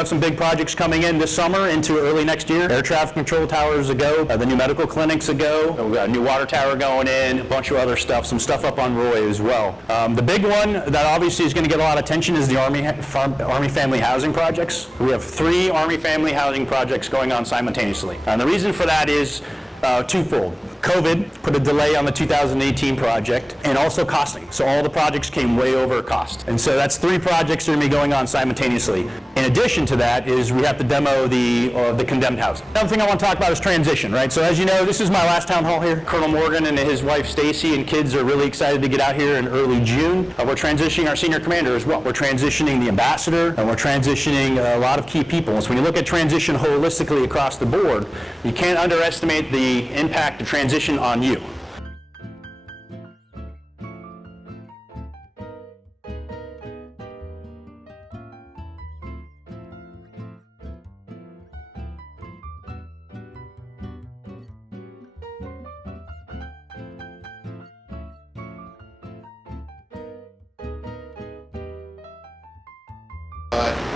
have some big projects coming in this summer into early next year. Air traffic control towers a go, the new medical clinics a go. We've got a new water tower going in, a bunch of other stuff, some stuff up on Roy as well. The big one that obviously is going to get a lot of attention is the Army family housing projects. We have 3 Army family housing projects going on simultaneously. And the reason for that is twofold. COVID put a delay on the 2018 project, and also costing. So all the projects came way over cost. And so that's 3 projects that are going to be going on simultaneously. In addition to that is we have to demo the condemned housing. Another thing I want to talk about is transition, right? So as you know, this is my last town hall here. Colonel Morgan and his wife Stacy and kids are really excited to get out here in early June. We're transitioning our senior commander as well. We're transitioning the ambassador, and we're transitioning a lot of key people. So when you look at transition holistically across the board, you can't underestimate the impact of transition on you.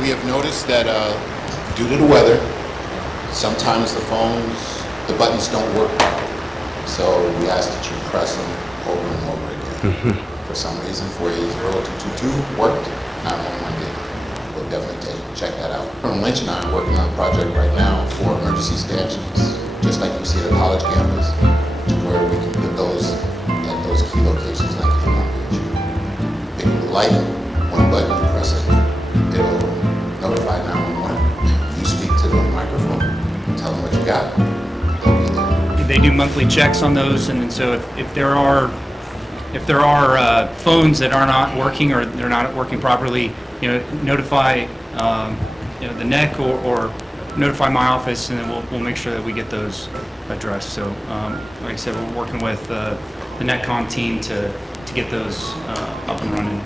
We have noticed that due to the weather, sometimes the buttons don't work properly. So we ask that you press them over and over again. For some reason, 480-222 worked, 911 did. We'll definitely check that out. Colonel Lynch and I are working on a project right now for emergency stanchions, just like you see at a college campus, to where we can put those at those key locations like in Long Beach. Big blue light, one button, you press it, it'll notify 911. You speak to the microphone, tell them what you got. They do monthly checks on those, and so if there are phones that are not working or they're not working properly, notify the NEC or notify my office, and then we'll make sure that we get those addressed. So like I said, we're working with the NetCom team to get those up and running.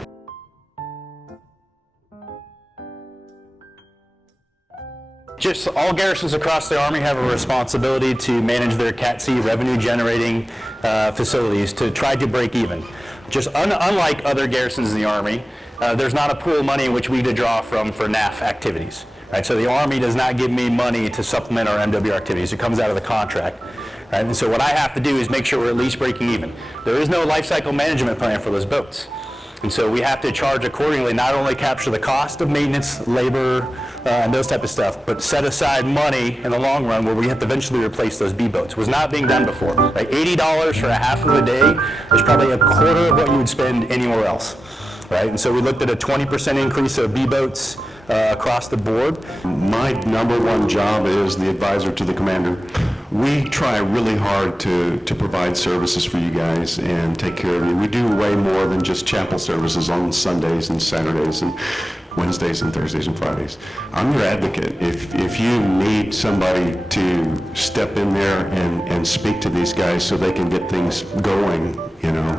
Just all garrisons across the Army have a responsibility to manage their Cat C revenue-generating facilities to try to break even. Just unlike other garrisons in the Army, there's not a pool of money in which we to draw from for NAF activities. Right? So the Army does not give me money to supplement our MW activities. It comes out of the contract. Right? And so what I have to do is make sure we're at least breaking even. There is no life cycle management plan for those boats. And so we have to charge accordingly, not only capture the cost of maintenance, labor, and those type of stuff, but set aside money in the long run where we have to eventually replace those B boats. It was not being done before. Like $80 for a half of a day is probably a quarter of what you would spend anywhere else. Right? And so we looked at a 20% increase of B boats across the board. My number one job is the advisor to the commander. We try really hard to provide services for you guys and take care of you. We do way more than just chapel services on Sundays and Saturdays and Wednesdays and Thursdays and Fridays. I'm your advocate. If you need somebody to step in there and speak to these guys so they can get things going,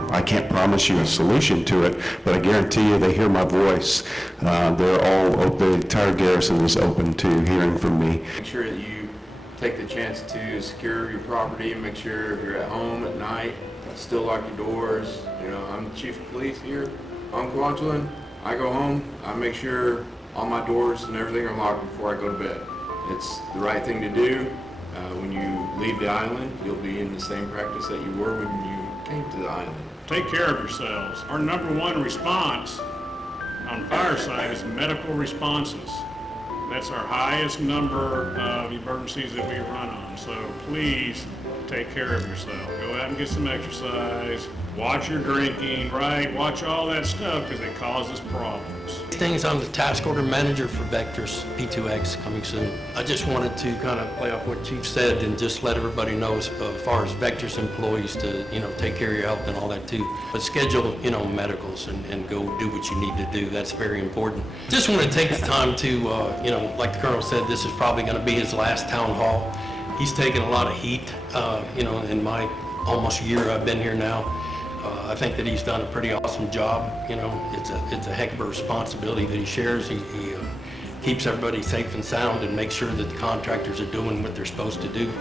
I can't promise you a solution to it, but I guarantee you they hear my voice. The entire garrison is open to hearing from me. Make sure that you take the chance to secure your property and make sure if you're at home at night, still lock your doors. I'm the chief of police here on Kwaj. I go home, I make sure all my doors and everything are locked before I go to bed. It's the right thing to do. When you leave the island, you'll be in the same practice that you were when you came to the island. Take care of yourselves. Our number one response on the fire side is medical responses. That's our highest number of emergencies that we run on. So please take care of yourself. Go out and get some exercise. Watch your drinking, right? Watch all that stuff because it causes problems. Things, I'm the task order manager for Vectors P2X coming soon. I just wanted to kind of play off what Chief said and just let everybody know as far as Vectors employees to, take care of your health and all that too. But schedule, medicals and go do what you need to do. That's very important. Just want to take the time to, like the Colonel said, this is probably going to be his last town hall. He's taken a lot of heat, in my almost year I've been here now. I think that he's done a pretty awesome job. It's a heck of a responsibility that he shares. He keeps everybody safe and sound and makes sure that the contractors are doing what they're supposed to do.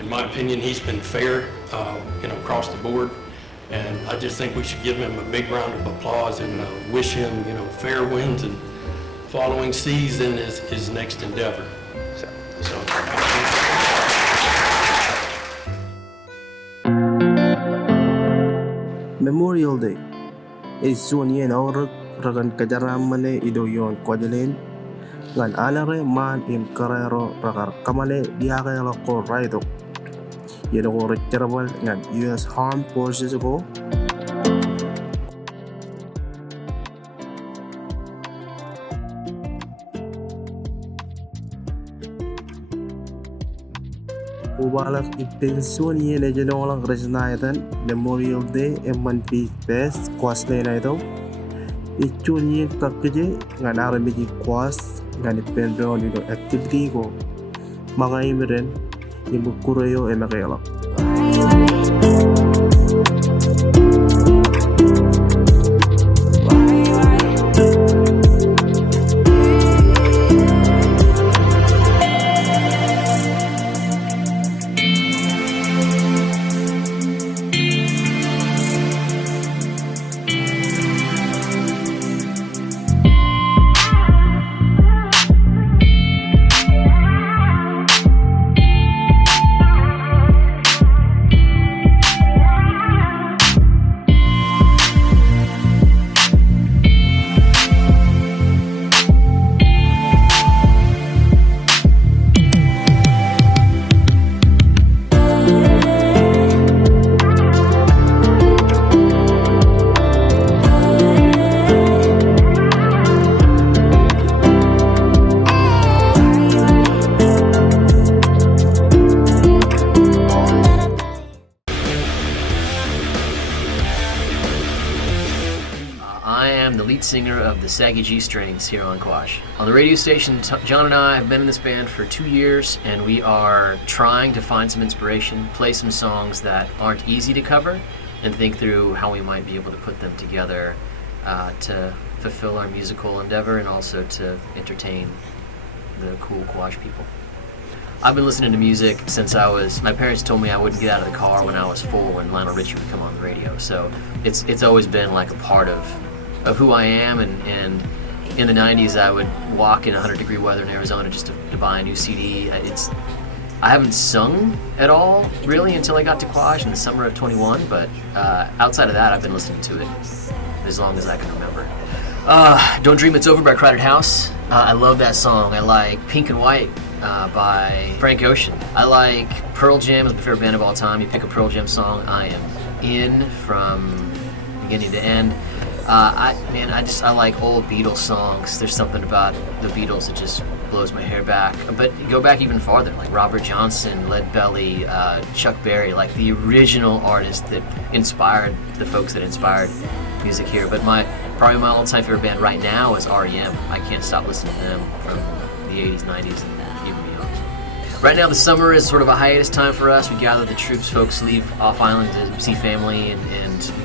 In my opinion, he's been fair, across the board. And I just think we should give him a big round of applause and wish him, fair winds and following season is his next endeavor. So. Memorial Day is soon yen oruk ragan kajaramane idoyon kwajalen ngan alare man in karero ragar kamale diake ko raido yeno ko retrieval ngan US Armed Forces ko Ubalak ipension yen ejelolang resnaitan Memorial Day eman peace best kwasle na ito ichun yen kakje ngan aramiji kwas ngan ipendron ito activity ko mga imiren imukureyo emakela I am the lead singer of the Saggy G Strings here on Kwaj. On the radio station, John and I have been in this band for 2 years, and we are trying to find some inspiration, play some songs that aren't easy to cover, and think through how we might be able to put them together to fulfill our musical endeavor and also to entertain the cool Kwaj people. I've been listening to music since my parents told me I wouldn't get out of the car when I was 4 when Lionel Richie would come on the radio. So it's always been like a part of who I am, and in the 90s I would walk in 100-degree weather in Arizona just to buy a new CD. I haven't sung at all really until I got to Kwaj in the summer of 21, but outside of that I've been listening to it as long as I can remember. Don't Dream It's Over by Crowded House. I love that song. I like Pink and White by Frank Ocean. I like Pearl Jam is my favorite band of all time. You pick a Pearl Jam song, I am in from beginning to end. I like old Beatles songs. There's something about the Beatles that just blows my hair back. But go back even farther, like Robert Johnson, Lead Belly, Chuck Berry, like the original artists that inspired the folks that inspired music here. But probably my all-time favorite band right now is R.E.M. I can't stop listening to them from the 80s, 90s, and even beyond. Right now the summer is sort of a hiatus time for us. We gather the troops, folks leave off island to see family, and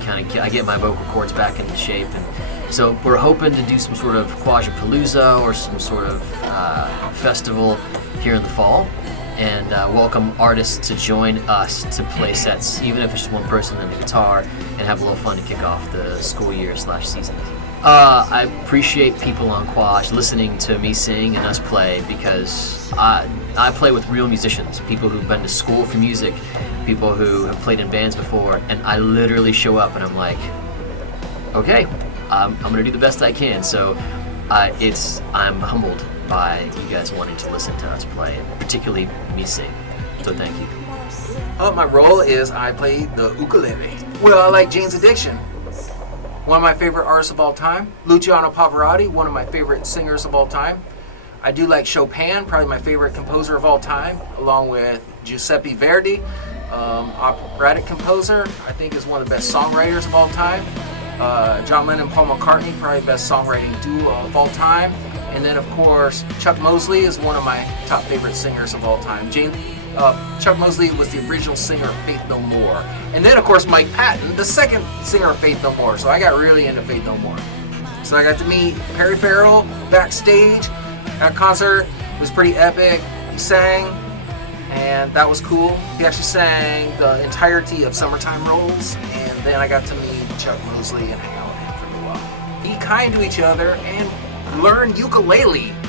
I get my vocal cords back into shape. And so we're hoping to do some sort of Kwajapalooza or some sort of festival here in the fall, and welcome artists to join us to play sets, even if it's just one person and a guitar, and have a little fun to kick off the school year / season. I appreciate people on Kwaj listening to me sing and us play, because I play with real musicians, people who've been to school for music, people who have played in bands before, and I literally show up and I'm like, okay, I'm gonna do the best I can. So I'm humbled by you guys wanting to listen to us play, and particularly me sing. So thank you. My role is I play the ukulele. Well, I like Jane's Addiction. One of my favorite artists of all time. Luciano Pavarotti, one of my favorite singers of all time. I do like Chopin, probably my favorite composer of all time, along with Giuseppe Verdi, operatic composer. I think is one of the best songwriters of all time. John Lennon, Paul McCartney, probably the best songwriting duo of all time. And then, of course, Chuck Mosley is one of my top favorite singers of all time. Chuck Mosley was the original singer of Faith No More. And then, of course, Mike Patton, the second singer of Faith No More. So I got really into Faith No More. So I got to meet Perry Farrell backstage at a concert. It was pretty epic. He sang, and that was cool. He actually sang the entirety of Summertime Rolls, and then I got to meet Chuck Mosley and hang out with him for a while. Be kind to each other and learn ukulele.